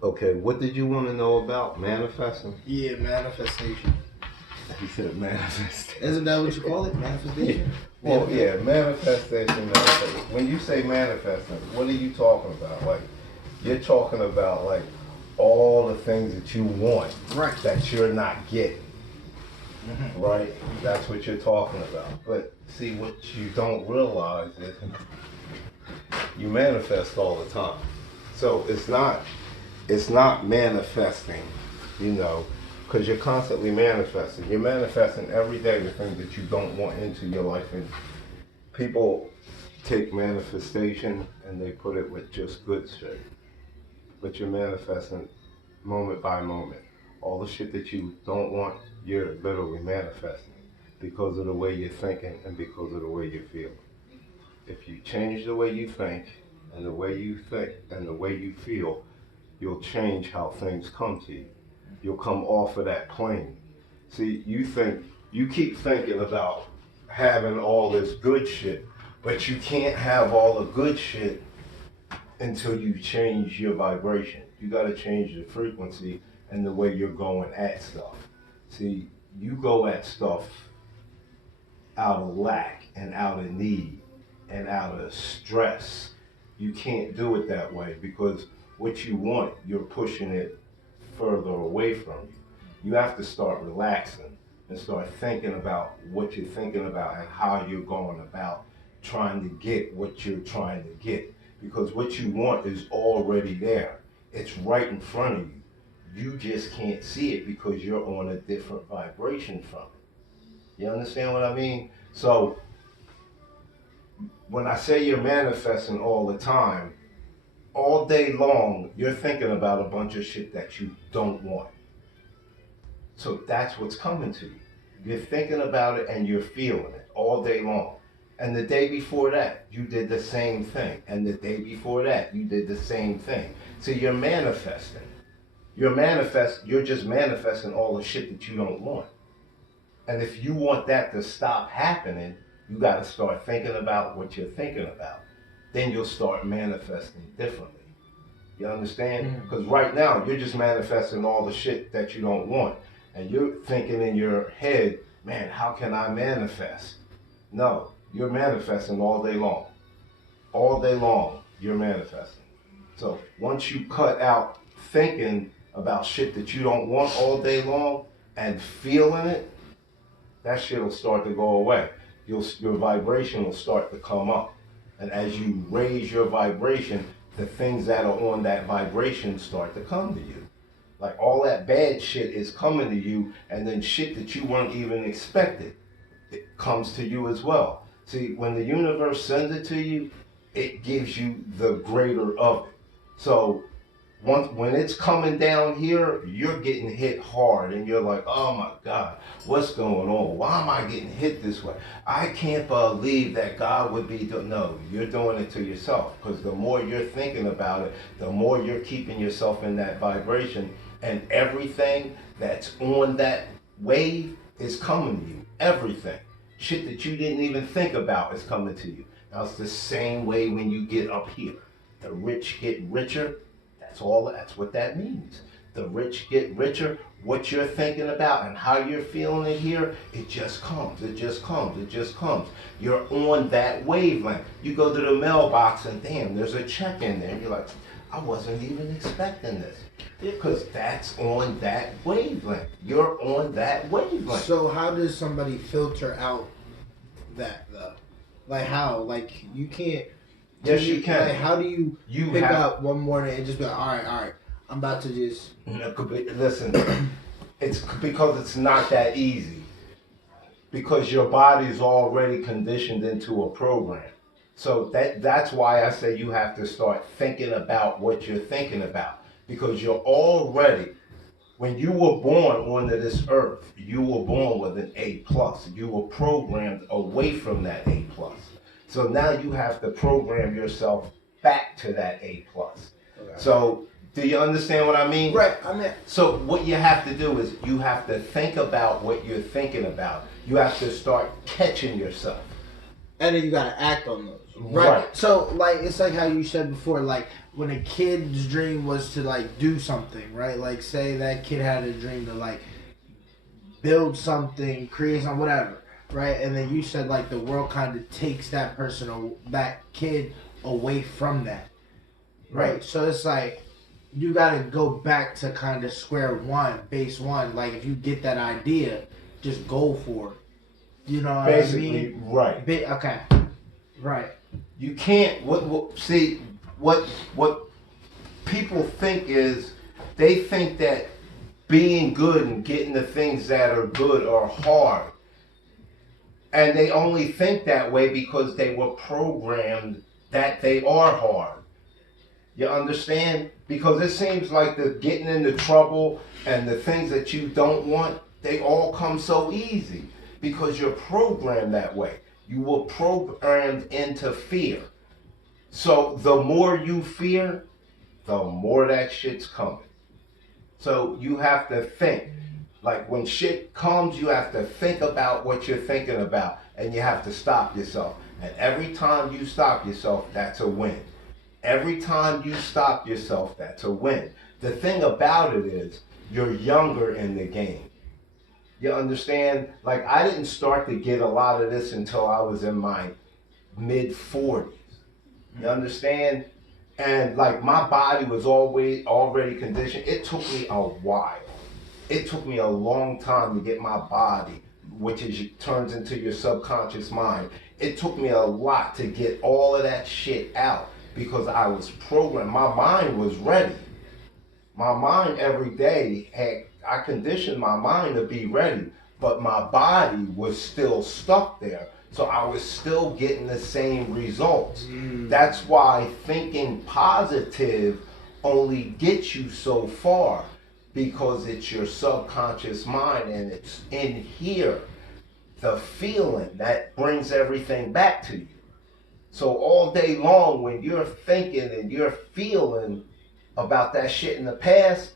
Okay, what did you want to know about manifesting? Yeah, manifestation. He said manifestation. Isn't that what you call it? Manifestation? Well, yeah, manifestation. When you say manifesting, what are you talking about? Like, you're talking about like all the things that you want, Right. that you're not getting, right? That's what you're talking about. But see, what you don't realize is you manifest all the time. So it's not manifesting, you know, because you're constantly manifesting. You're manifesting every day the things that you don't want into your life. And people take manifestation and they put it with just good shit. But you're manifesting moment by moment. All the shit that you don't want, you're literally manifesting because of the way you're thinking and because of the way you feel. If you change the way you think and the way you think and the way you feel, you'll change how things come to you. You'll come off of that plane. See, you keep thinking about having all this good shit, but you can't have all the good shit until you change your vibration. You got to change the frequency and the way you're going at stuff. See, you go at stuff out of lack and out of need and out of stress. You can't do it that way because what you want, you're pushing it further away from you. You have to start relaxing and start thinking about what you're thinking about and how you're going about trying to get what you're trying to get. Because what you want is already there. It's right in front of you. You just can't see it because you're on a different vibration from it. You understand what I mean? So when I say you're manifesting all the time, all day long, you're thinking about a bunch of shit that you don't want. So that's what's coming to you. You're thinking about it and you're feeling it all day long. And the day before that, you did the same thing. And the day before that, you did the same thing. So you're manifesting. You're just manifesting all the shit that you don't want. And if you want that to stop happening, you got to start thinking about what you're thinking about. Then you'll start manifesting differently. You understand? Because right now, you're just manifesting all the shit that you don't want. And you're thinking in your head, man, how can I manifest? No, you're manifesting all day long. All day long, you're manifesting. So once you cut out thinking about shit that you don't want all day long and feeling it, that shit will start to go away. Your vibration will start to come up. And as you raise your vibration, the things that are on that vibration start to come to you. Like all that bad shit is coming to you, and then shit that you weren't even expected, it comes to you as well. See, when the universe sends it to you, it gives you the greater of it. So when it's coming down here, you're getting hit hard and you're like, oh my God, what's going on? Why am I getting hit this way? I can't believe that God would be doing. No, you're doing it to yourself, because the more you're thinking about it, the more you're keeping yourself in that vibration, and everything that's on that wave is coming to you. Everything. Shit that you didn't even think about is coming to you. Now it's the same way when you get up here. The rich get richer. That's what that means. The rich get richer. What you're thinking about and how you're feeling it here, it just comes. It just comes. It just comes. You're on that wavelength. You go to the mailbox and damn, there's a check in there. And you're like, I wasn't even expecting this. Because that's on that wavelength. You're on that wavelength. So how does somebody filter out that though? Like how? Like you can't. Yes, you can. Like, how do you pick up one morning and just be like, all right, I'm about to just... Listen, it's because it's not that easy. Because your body's already conditioned into a program. So that's why I say you have to start thinking about what you're thinking about. Because you're already, when you were born onto this earth, you were born with an A+. You were programmed away from that A+. So now you have to program yourself back to that A+. Okay. So do you understand what I mean? Right, I mean. So what you have to do is you have to think about what you're thinking about. You have to start catching yourself. And then you gotta act on those. Right. So like it's like how you said before, like when a kid's dream was to like do something, right? Like say that kid had a dream to like build something, create something, whatever, right? And then you said like the world kind of takes that person or that kid away from that, right? So it's like you gotta go back to kind of square one, base one. Like if you get that idea, just go for it. You know what Basically, I mean? right. Okay. Right. You can't. See what people think is they think that being good and getting the things that are good are hard, and they only think that way because they were programmed that they are hard. You understand? Because it seems like the getting into trouble and the things that you don't want, they all come so easy because you're programmed that way. You were programmed into fear. So the more you fear, the more that shit's coming. So you have to think. Like when shit comes, you have to think about what you're thinking about and you have to stop yourself. And every time you stop yourself, that's a win. Every time you stop yourself, that's a win. The thing about it is, you're younger in the game. You understand? Like, I didn't start to get a lot of this until I was in my mid 40s. You understand? And like, my body was always already conditioned. It took me a while. It took me a long time to get my body, which turns into your subconscious mind. It took me a lot to get all of that shit out because I was programmed. My mind was ready. My mind every day I conditioned my mind to be ready, but my body was still stuck there. So I was still getting the same results. That's why thinking positive only gets you so far, because it's your subconscious mind and it's in here, the feeling that brings everything back to you. So all day long when you're thinking and you're feeling about that shit in the past,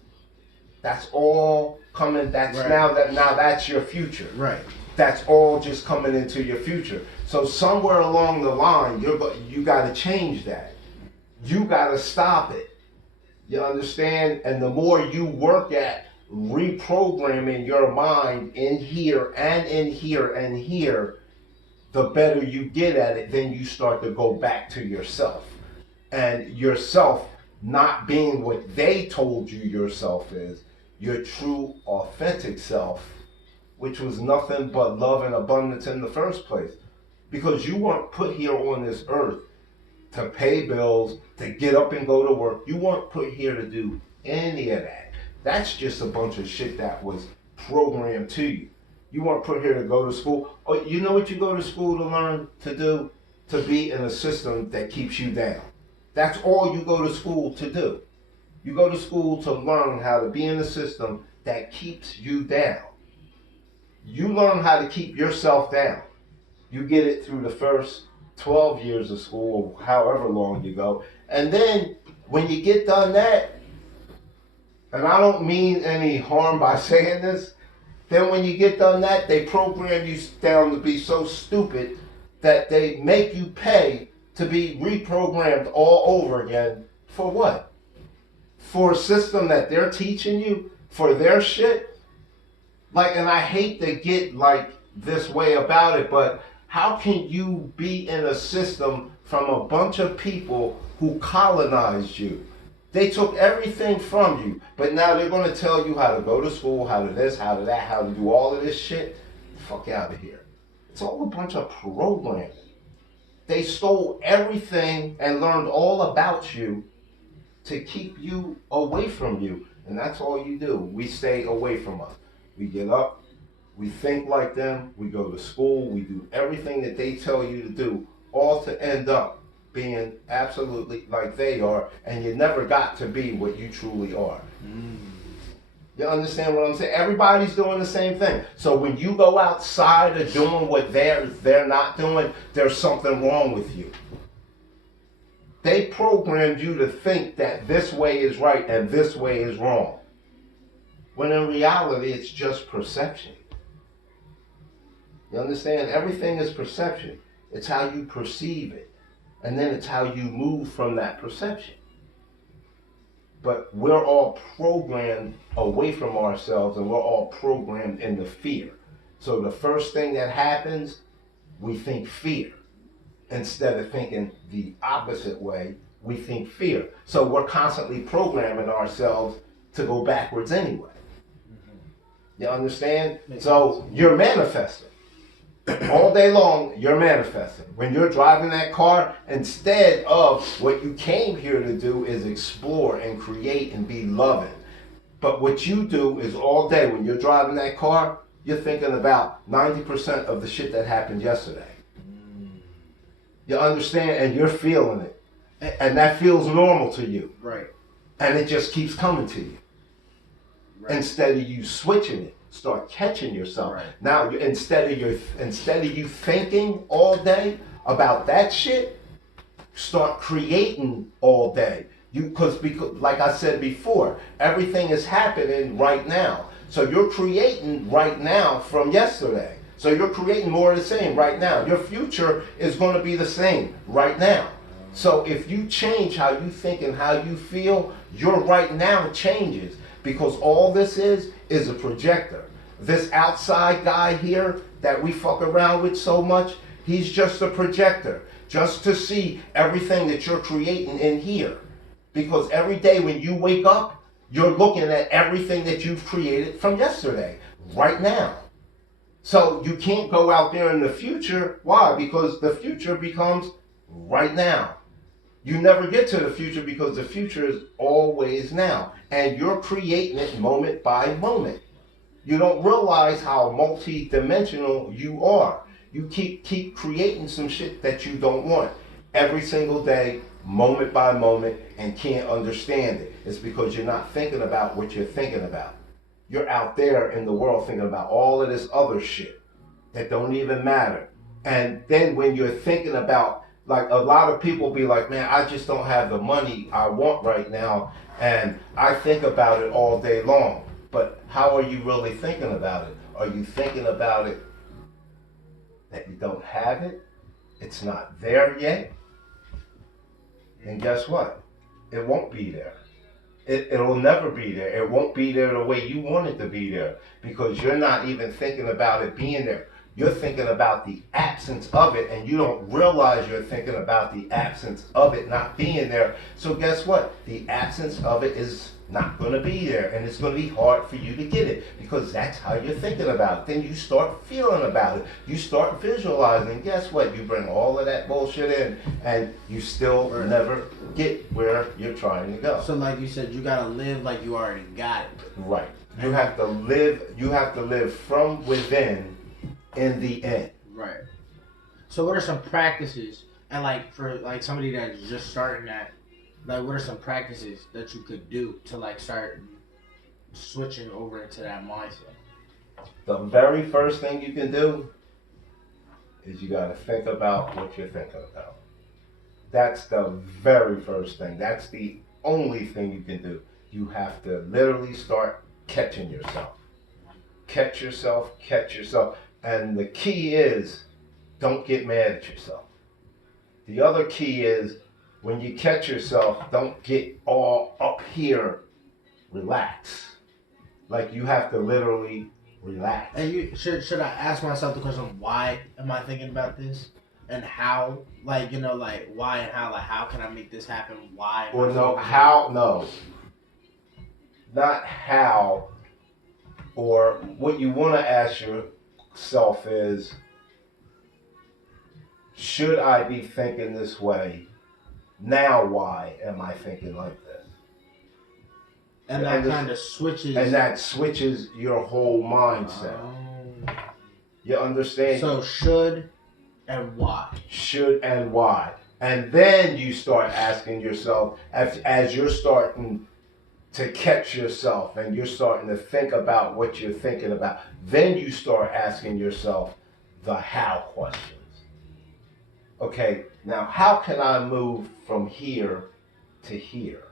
that's all coming. That's right. Now that's your future. Right. That's all just coming into your future. So somewhere along the line, you got to change that. You got to stop it. You understand? And the more you work at reprogramming your mind in here and in here and here, the better you get at it. Then you start to go back to yourself, and yourself not being what they told you yourself is, your true authentic self, which was nothing but love and abundance in the first place. Because you weren't put here on this earth to pay bills, to get up and go to work. You weren't put here to do any of that. That's just a bunch of shit that was programmed to you. You weren't put here to go to school. Oh, you know what you go to school to learn to do? To be in a system that keeps you down. That's all you go to school to do. You go to school to learn how to be in a system that keeps you down. You learn how to keep yourself down. You get it through the first 12 years of school, or however long you go. And then when you get done that, and I don't mean any harm by saying this, then when you get done that, they program you down to be so stupid that they make you pay to be reprogrammed all over again. For what? For a system that they're teaching you for their shit? Like, and I hate to get like this way about it, but how can you be in a system from a bunch of people who colonized you? They took everything from you, but now they're going to tell you how to go to school, how to this, how to that, how to do all of this shit. Fuck out of here. It's all a bunch of programming. They stole everything and learned all about you to keep you away from you. And that's all you do. We stay away from us. We get up, we think like them, we go to school, we do everything that they tell you to do, all to end up being absolutely like they are, and you never got to be what you truly are. You understand what I'm saying? Everybody's doing the same thing. So when you go outside of doing what they're not doing, there's something wrong with you. They programmed you to think that this way is right and this way is wrong. When in reality, it's just perception. You understand? Everything is perception. It's how you perceive it. And then it's how you move from that perception. But we're all programmed away from ourselves, and we're all programmed in the fear. So the first thing that happens, we think fear. Instead of thinking the opposite way, we think fear. So we're constantly programming ourselves to go backwards anyway. You understand? So you're manifesting. All day long, you're manifesting. When you're driving that car, instead of what you came here to do is explore and create and be loving. But what you do is all day, when you're driving that car, you're thinking about 90% of the shit that happened yesterday. You understand? And you're feeling it. And that feels normal to you. Right. And it just keeps coming to you. Right. Instead of you switching it, start catching yourself. Right. Now, instead of you thinking all day about that shit, start creating all day. Because like I said before, everything is happening right now. So you're creating right now from yesterday. So you're creating more of the same right now. Your future is going to be the same right now. So if you change how you think and how you feel, your right now changes. Because all this is a projector. This outside guy here that we fuck around with so much, he's just a projector. Just to see everything that you're creating in here. Because every day when you wake up, you're looking at everything that you've created from yesterday, right now. So you can't go out there in the future. Why? Because the future becomes right now. You never get to the future because the future is always now. And you're creating it moment by moment. You don't realize how multi-dimensional you are. You keep creating some shit that you don't want every single day, moment by moment, and can't understand it. It's because you're not thinking about what you're thinking about. You're out there in the world thinking about all of this other shit that don't even matter. And then when you're thinking about, like, a lot of people be like, man, I just don't have the money I want right now, and I think about it all day long. But how are you really thinking about it? Are you thinking about it that you don't have it? It's not there yet? And guess what? It won't be there. It'll never be there. It won't be there the way you want it to be there because you're not even thinking about it being there. You're thinking about the absence of it, and you don't realize you're thinking about the absence of it not being there. So guess what? The absence of it is not going to be there, and it's going to be hard for you to get it because that's how you're thinking about it. Then you start feeling about it. You start visualizing. Guess what? You bring all of that bullshit in, and you still never get where you're trying to go. So like you said, you got to live like you already got it. Right. You have to live from within in the end. Right. So what are some practices, and like for like somebody that's just starting that, like what are some practices that you could do to like start switching over into that mindset? The very first thing you can do is you got to think about what you're thinking about. That's the very first thing. That's the only thing you can do. You have to literally start catching yourself. Catch yourself, catch yourself. And the key is, don't get mad at yourself. The other key is, when you catch yourself, don't get all up here. Relax. Like you have to literally relax. And you should I ask myself the question, why am I thinking about this? And how? Like, you know, like why and how? Like how can I make this happen? Why? Or no, how? No. Not how. Or what you want to ask yourself is, should I be thinking this way? Now why am I thinking like this? And that kind of switches. And that switches your whole mindset. You understand? So should and why? Should and why. And then you start asking yourself, as you're starting to catch yourself and you're starting to think about what you're thinking about, then you start asking yourself the how questions. Okay, now how can I move from here to here?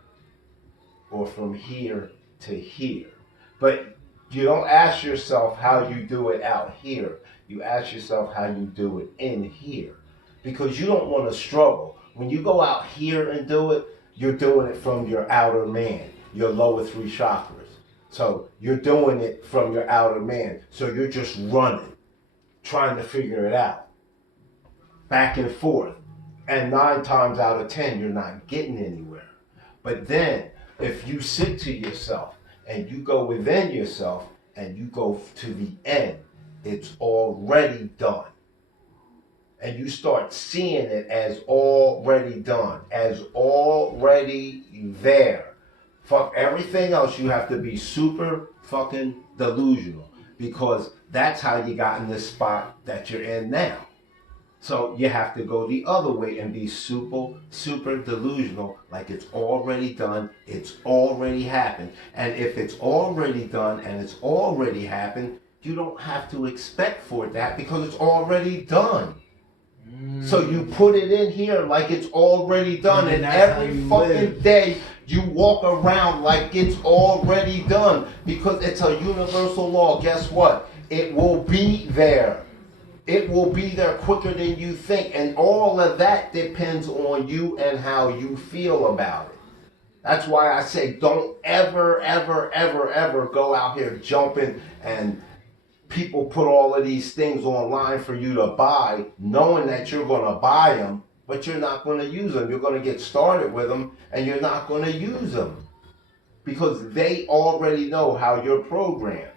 Or from here to here? But you don't ask yourself how you do it out here. You ask yourself how you do it in here. because you don't want to struggle. When you go out here and do it, you're doing it from your outer man, your lower three chakras. So you're doing it from your outer man. So you're just running, trying to figure it out, back and forth. And 9 times out of 10, you're not getting anywhere. But then, if you sit to yourself and you go within yourself and you go to the end, it's already done. And you start seeing it as already done, as already there. Fuck everything else, you have to be super fucking delusional, because that's how you got in this spot that you're in now. So you have to go the other way and be super delusional, like it's already done, it's already happened. And if it's already done and it's already happened, you don't have to expect for that because it's already done. So you put it in here like it's already done, and every fucking day you walk around like it's already done, because it's a universal law. Guess what? It will be there. It will be there quicker than you think. And all of that depends on you and how you feel about it. That's why I say don't ever go out here jumping, and people put all of these things online for you to buy, knowing that you're going to buy them, but you're not going to use them. You're going to get started with them, and you're not going to use them, because they already know how you're programmed.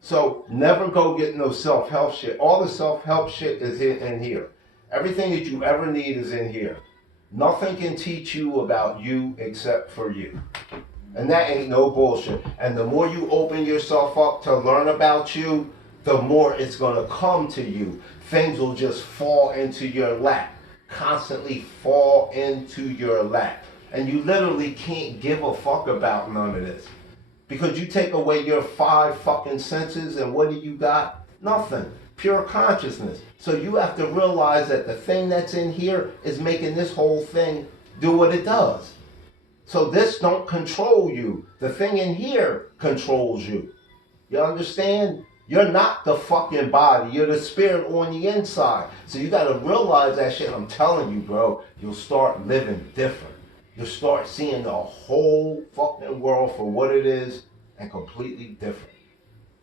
So never go get no self-help shit. All the self-help shit is in here. Everything that you ever need is in here. Nothing can teach you about you except for you. And that ain't no bullshit. And the more you open yourself up to learn about you, the more it's going to come to you. Things will just fall into your lap. Constantly fall into your lap. And you literally can't give a fuck about none of this. Because you take away your 5 fucking senses, and what do you got? Nothing. Pure consciousness. So you have to realize that the thing that's in here is making this whole thing do what it does. So this don't control you. The thing in here controls you. You understand? You're not the fucking body. You're the spirit on the inside. So you got to realize that shit. I'm telling you, bro, you'll start living different. You'll start seeing the whole fucking world for what it is, and completely different.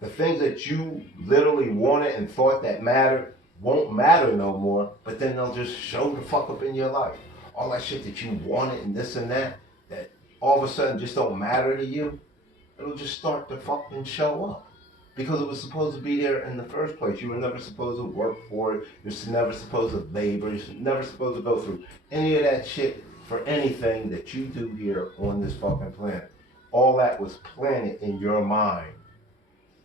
The things that you literally wanted and thought that mattered won't matter no more, but then they'll just show the fuck up in your life. All that shit that you wanted and this and that all of a sudden just don't matter to you, it'll just start to fucking show up. Because it was supposed to be there in the first place. You were never supposed to work for it. You're never supposed to labor. You're never supposed to go through any of that shit for anything that you do here on this fucking planet. All that was planted in your mind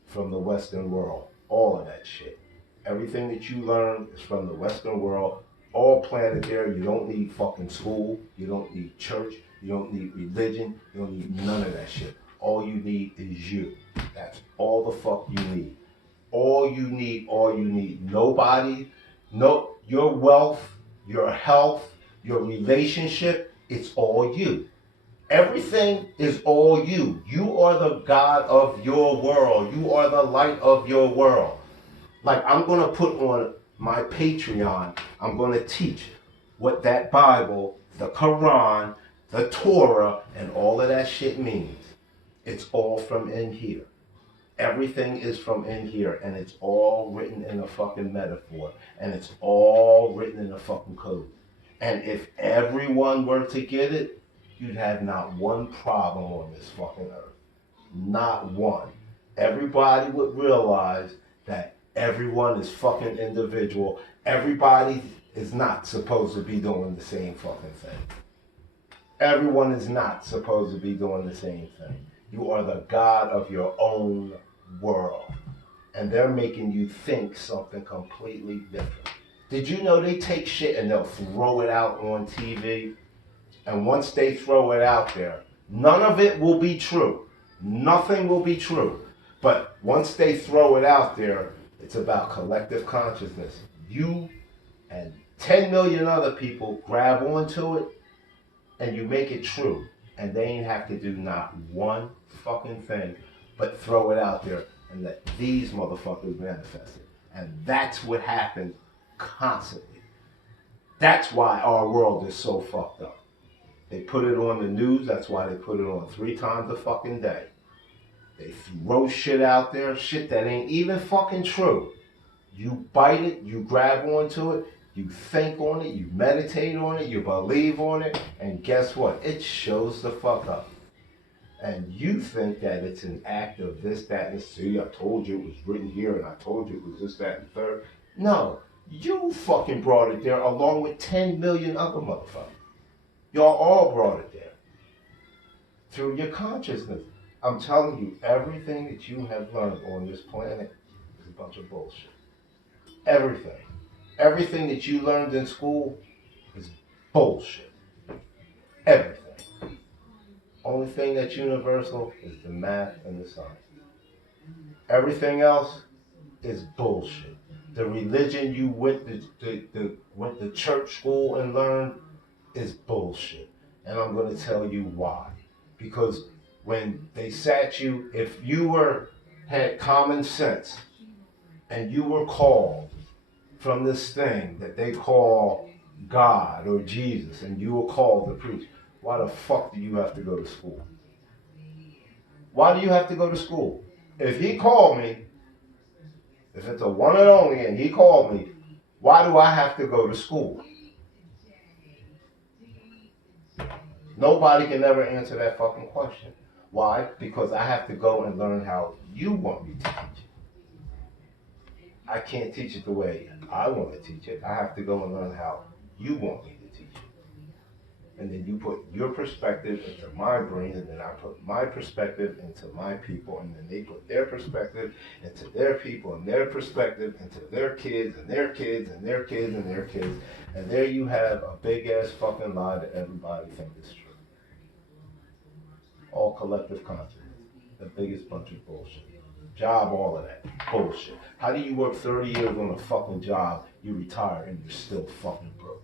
from the Western world. All of that shit. Everything that you learn is from the Western world. All planted there. You don't need fucking school. You don't need church. You don't need religion. You don't need none of that shit. All you need is you. That's all the fuck you need. All you need. Nobody, your wealth, your health, your relationship, it's all you. Everything is all you. You are the God of your world. You are the light of your world. Like, I'm going to put on my Patreon, I'm going to teach what that Bible, the Quran, the Torah, and all of that shit means. It's all from in here. Everything is from in here, and it's all written in a fucking metaphor, and it's all written in a fucking code. And if everyone were to get it, you'd have not one problem on this fucking earth. Not one. Everybody would realize that everyone is fucking individual. Everybody is not supposed to be doing the same fucking thing. Everyone is not supposed to be doing the same thing. You are the God of your own world. And they're making you think something completely different. Did you know they take shit and they'll throw it out on TV? And once they throw it out there, none of it will be true. Nothing will be true. But once they throw it out there, it's about collective consciousness. You and 10 million other people grab onto it, and you make it true. And they ain't have to do not one fucking thing but throw it out there and let these motherfuckers manifest it. And that's what happened constantly. That's why our world is so fucked up. They put it on the news, that's why they put it on 3 times a fucking day. They throw shit out there, shit that ain't even fucking true. You bite it, you grab onto it, you think on it, you meditate on it, you believe on it, and guess what? It shows the fuck up. And you think that it's an act of this, that, and see, I told you it was written here, and I told you it was this, that, and third. No, you fucking brought it there along with 10 million other motherfuckers. Y'all all brought it there. Through your consciousness. I'm telling you, everything that you have learned on this planet is a bunch of bullshit. Everything. Everything that you learned in school is bullshit. Everything. Only thing that's universal is the math and the science. Everything else is bullshit. The religion you went to church school and learned is bullshit. And I'm going to tell you why. Because when they sat you, if you had common sense and you were called from this thing that they call God or Jesus, and you were called to preach, why the fuck do you have to go to school? Why do you have to go to school? If he called me, if it's a one and only and he called me, why do I have to go to school? Nobody can ever answer that fucking question. Why? Because I have to go and learn how you want me to teach it. I can't teach it the way I want to teach it. I have to go and learn how you want me to teach it. And then you put your perspective into my brain, and then I put my perspective into my people, and then they put their perspective into their people, and their perspective into their kids, and their kids, and their kids, and their kids. And there you have a big-ass fucking lie that everybody thinks is true. All collective consciousness. The biggest bunch of bullshit. Job, all of that. Bullshit. How do you work 30 years on a fucking job, you retire, and you're still fucking broke?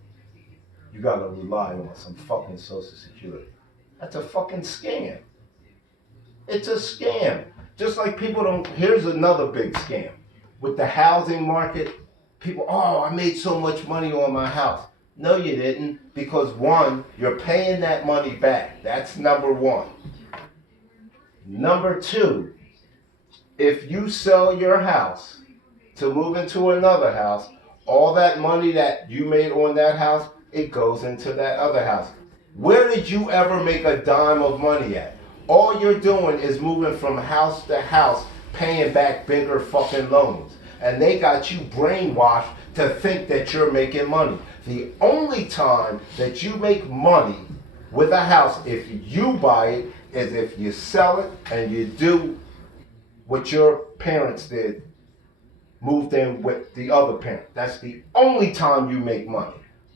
You gotta rely on some fucking Social Security. That's a fucking scam. It's a scam. Just like people don't, here's another big scam. With the housing market, people, oh, I made so much money on my house. No, you didn't, because one, you're paying that money back. That's number one. Number two, if you sell your house to move into another house, all that money that you made on that house, it goes into that other house. Where did you ever make a dime of money at? All you're doing is moving from house to house, paying back bigger fucking loans. And they got you brainwashed to think that you're making money. The only time that you make money with a house, if you buy it, is if you sell it and you do what your parents did, moved in with the other parent. That's the only time you make money.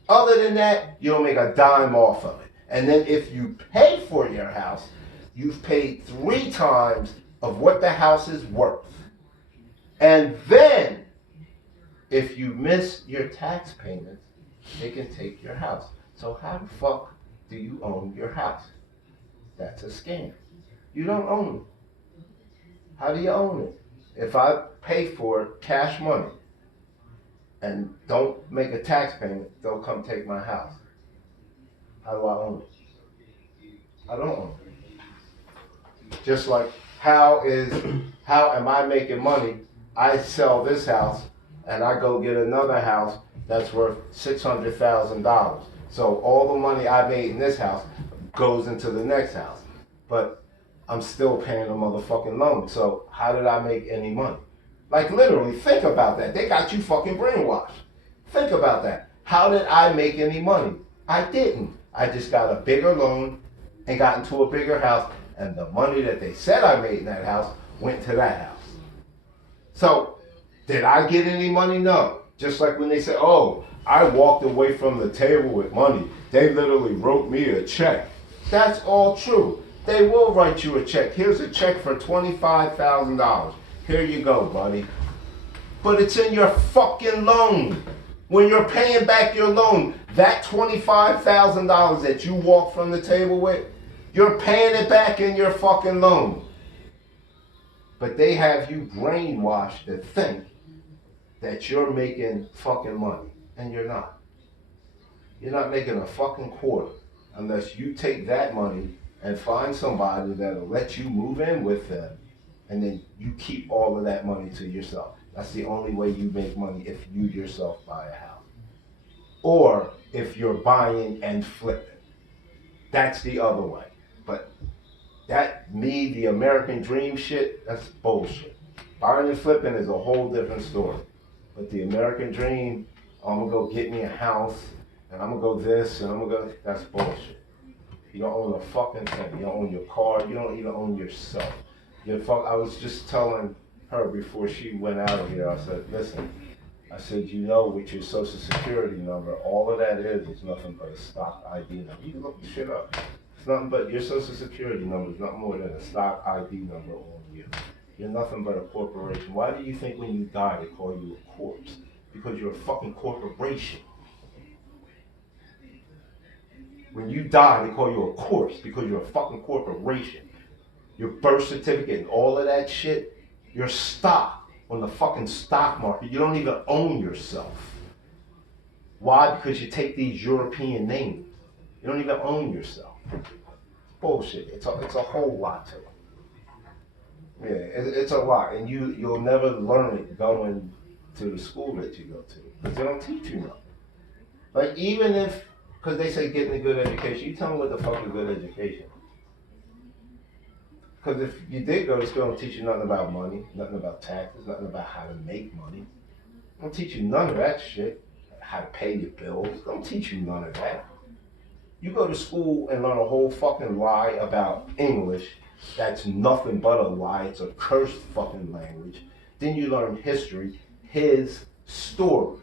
Other than that, you don't make a dime off of it. And then if you pay for your house, you've paid 3 times of what the house is worth. And then, if you miss your tax payments, they can take your house. So how the fuck do you own your house? That's a scam. You don't own it. How do you own it? If I pay for it, cash money, and don't make a tax payment, they'll come take my house. How do I own it? I don't own it. Just like how am I making money? I sell this house and I go get another house that's worth $600,000. So all the money I made in this house goes into the next house. But I'm still paying a motherfucking loan. So how did I make any money? Like literally, think about that. They got you fucking brainwashed. Think about that. How did I make any money? I didn't. I just got a bigger loan and got into a bigger house, and the money that they said I made in that house went to that house. So, did I get any money? No. Just like when they say, oh, I walked away from the table with money. They literally wrote me a check. That's all true. They will write you a check. Here's a check for $25,000. Here you go, buddy. But it's in your fucking loan. When you're paying back your loan, that $25,000 that you walked from the table with, you're paying it back in your fucking loan. But they have you brainwashed to think that you're making fucking money. And you're not. You're not making a fucking quarter unless you take that money and find somebody that'll let you move in with them, and then you keep all of that money to yourself. That's the only way you make money, if you yourself buy a house. Or if you're buying and flipping. That's the other way. But the American dream shit, that's bullshit. Buying and flipping is a whole different story. But the American dream, I'm gonna go get me a house, and I'm gonna go this, and I'm gonna go, that's bullshit. You don't own a fucking thing. You don't own your car. You don't even own yourself. I was just telling her before she went out of here, I said, listen, I said, you know, with your social security number, all of that is nothing but a stock ID number. You can look the shit up. It's nothing but your social security number is nothing more than a stock ID number on you. You're nothing but a corporation. Why do you think when you die they call you a corpse? Because you're a fucking corporation. When you die, they call you a corpse because you're a fucking corporation. Your birth certificate and all of that shit, your stock on the fucking stock market, you don't even own yourself. Why? Because you take these European names. You don't even own yourself. It's bullshit. It's a whole lot to it. Yeah, it's a lot, and you'll never learn it going to the school that you go to, because they don't teach you nothing. Like, even if, because they say getting a good education, you tell me what the fuck is good education. Because if you did go to school, they don't teach you nothing about money, nothing about taxes, nothing about how to make money. They don't teach you none of that shit. How to pay your bills. They don't teach you none of that. You go to school and learn a whole fucking lie about English. That's nothing but a lie. It's a cursed fucking language. Then you learn history, his story,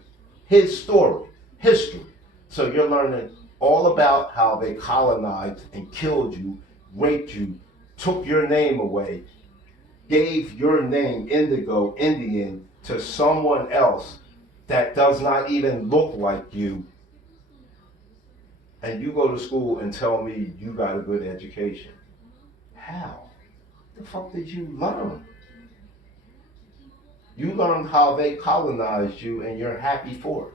history. So you're learning all about how they colonized and killed you, raped you, took your name away, gave your name, Indigo, Indian, to someone else that does not even look like you. And you go to school and tell me you got a good education. How? The fuck did you learn? You learned how they colonized you and you're happy for it.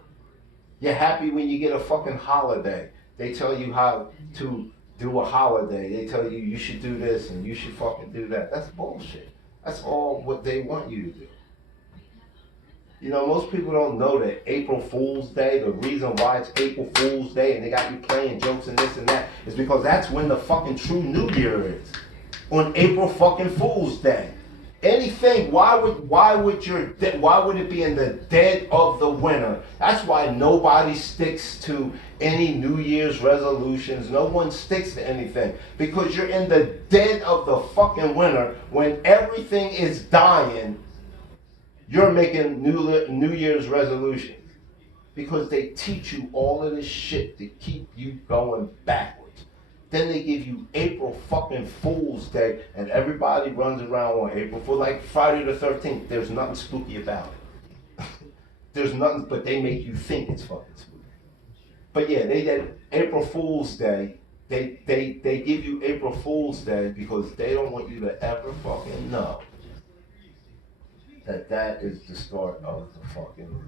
You're happy when you get a fucking holiday. They tell you how to do a holiday. They tell you should do this and you should fucking do that. That's bullshit. That's all what they want you to do. You know, most people don't know that April Fool's Day, the reason why it's April Fool's Day and they got you playing jokes and this and that, is because that's when the fucking true New Year is. On April fucking Fool's Day. Anything, why would it be in the dead of the winter? That's why nobody sticks to any New Year's resolutions. No one sticks to anything. Because you're in the dead of the fucking winter when everything is dying. You're making New Year's resolutions. Because they teach you all of this shit to keep you going backwards. Then they give you April fucking Fool's Day, and everybody runs around on April Fool's, like Friday the 13th. There's nothing spooky about it. There's nothing, but they make you think it's fucking spooky. But yeah, they did April Fool's Day. They give you April Fool's Day because they don't want you to ever fucking know that is the start of the fucking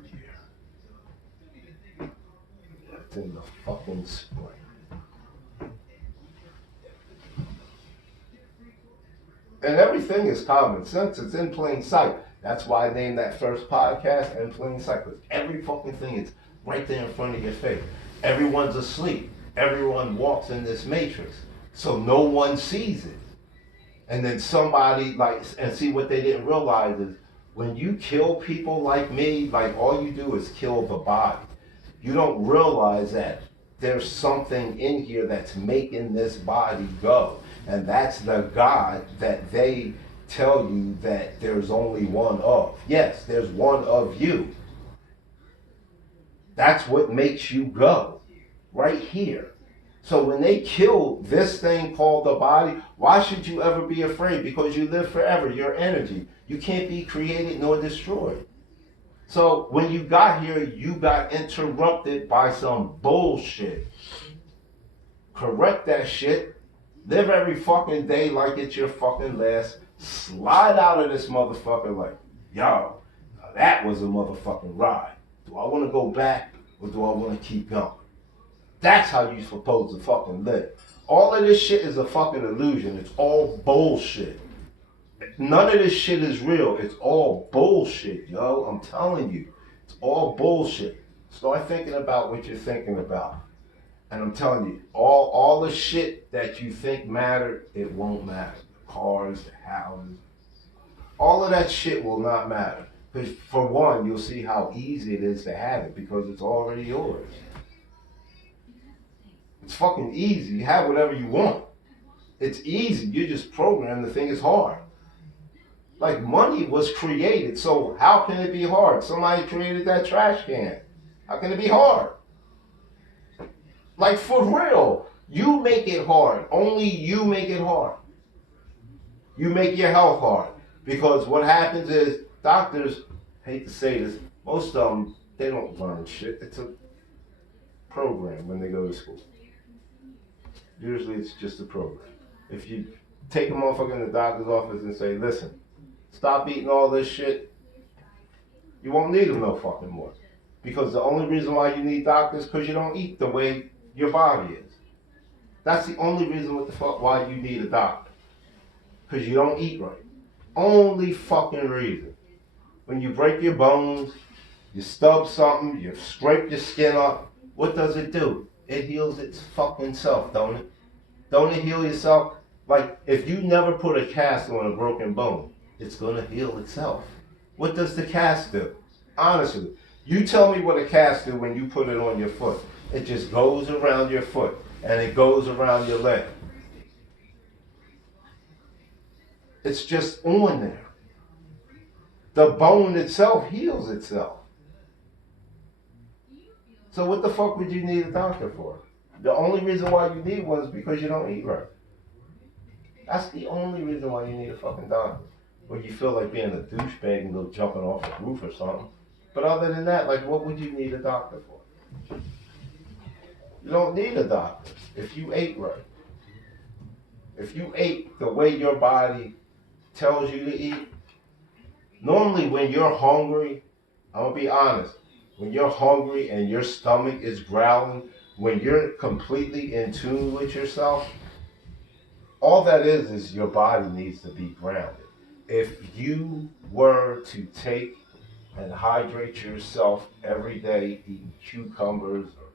year. It's in the fucking spring. And everything is common sense. It's in plain sight. That's why I named that first podcast In Plain Sight. Because every fucking thing is right there in front of your face. Everyone's asleep. Everyone walks in this matrix. So no one sees it. And then somebody, and see what they didn't realize is when you kill people like me, all you do is kill the body. You don't realize that there's something in here that's making this body go. And that's the God that they tell you that there's only one of. Yes, there's one of you. That's what makes you go. Right here. So when they kill this thing called the body, why should you ever be afraid? Because you live forever. Your energy. You can't be created nor destroyed. So when you got here, you got interrupted by some bullshit. Correct that shit. Live every fucking day like it's your fucking last. Slide out of this motherfucker like, yo, that was a motherfucking ride. Do I want to go back? or do I want to keep going? That's how you're supposed to fucking live. All of this shit is a fucking illusion. It's all bullshit. None of this shit is real. It's all bullshit, yo. I'm telling you. It's all bullshit. Start thinking about what you're thinking about. And I'm telling you, all the shit that you think matter, it won't matter. The cars, the houses, all of that shit will not matter. Because for one, you'll see how easy it is to have it because it's already yours. It's fucking easy. You have whatever you want. It's easy. You just program. The thing is hard. Like money was created, so how can it be hard? Somebody created that trash can. How can it be hard? Like for real. You make it hard. Only you make it hard. You make your health hard. Because what happens is doctors, hate to say this, most of them, they don't learn shit. It's a program when they go to school. Usually it's just a program. If you take a motherfucker in the doctor's office and say, listen, stop eating all this shit, you won't need them no fucking more. Because the only reason why you need doctors is because you don't eat the way your body is. That's the only reason what the fuck why you need a doctor. Because you don't eat right. Only fucking reason. When you break your bones, you stub something, you scrape your skin up, what does it do? It heals its fucking self, don't it? Don't it heal yourself? Like, if you never put a cast on a broken bone, it's gonna heal itself. What does the cast do? Honestly, you tell me what a cast do when you put it on your foot. It just goes around your foot, and it goes around your leg. It's just on there. The bone itself heals itself. So what the fuck would you need a doctor for? The only reason why you need one is because you don't eat right. That's the only reason why you need a fucking doctor. When you feel like being a douchebag and go jumping off a roof or something. But other than that, like, what would you need a doctor for? You don't need a doctor if you ate right. If you ate the way your body tells you to eat. Normally when you're hungry, I'm gonna be honest, when you're hungry and your stomach is growling, when you're completely in tune with yourself, all that is your body needs to be grounded. If you were to take and hydrate yourself every day, eating cucumbers or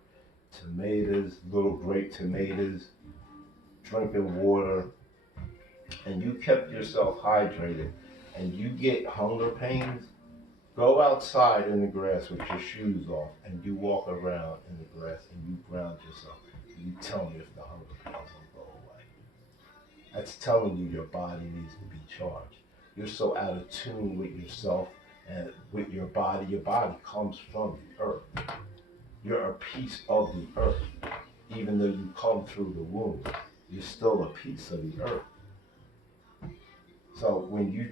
tomatoes, little grape tomatoes, drinking water, and you kept yourself hydrated, and you get hunger pains, go outside in the grass with your shoes off, and you walk around in the grass, and you ground yourself. And you tell me if the hunger pains will go away. That's telling you your body needs to be charged. You're so out of tune with yourself and with your body. Your body comes from the earth. You're a piece of the earth. Even though you come through the womb, you're still a piece of the earth. So when you